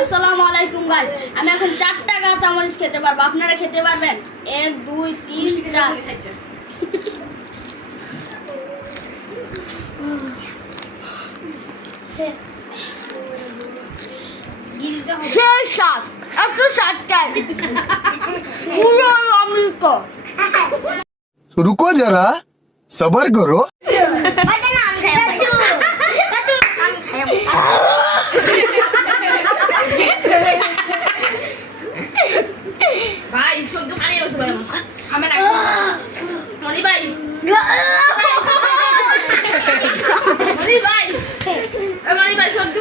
আসসালামু আলাইকুম গাইস আমি এখন চারটা গাছ আমরিচ খেতে পারব। আপনারা খেতে পারবেন? এক দুই তিন চার। সেই শাক একশো ষাট পুরো অমৃত রুকো যারা সবার করো। ভাই সদ্য পানি হচ্ছে ভাই আমার মনি ভাই। মনি ভাই। মনি ভাই সদ্য